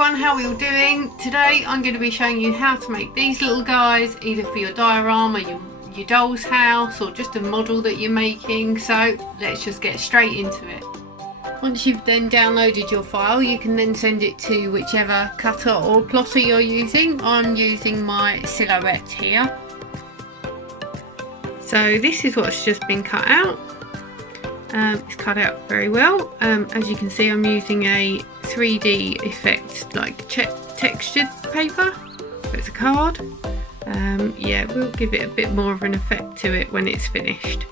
everyone, how are you all doing? Today I'm going to be showing you how to make these little guys, either for your diorama, your doll's house, or just a model that you're making. So let's just get straight into it. Once you've then downloaded your file, you can then send it to whichever cutter or plotter you're using. I'm using my Silhouette here. So this is what's just been cut out. It's cut out very well. As you can see, I'm using a 3D effect, like textured paper. So it's a card. Yeah, we'll give it a bit more of an effect to it when it's finished.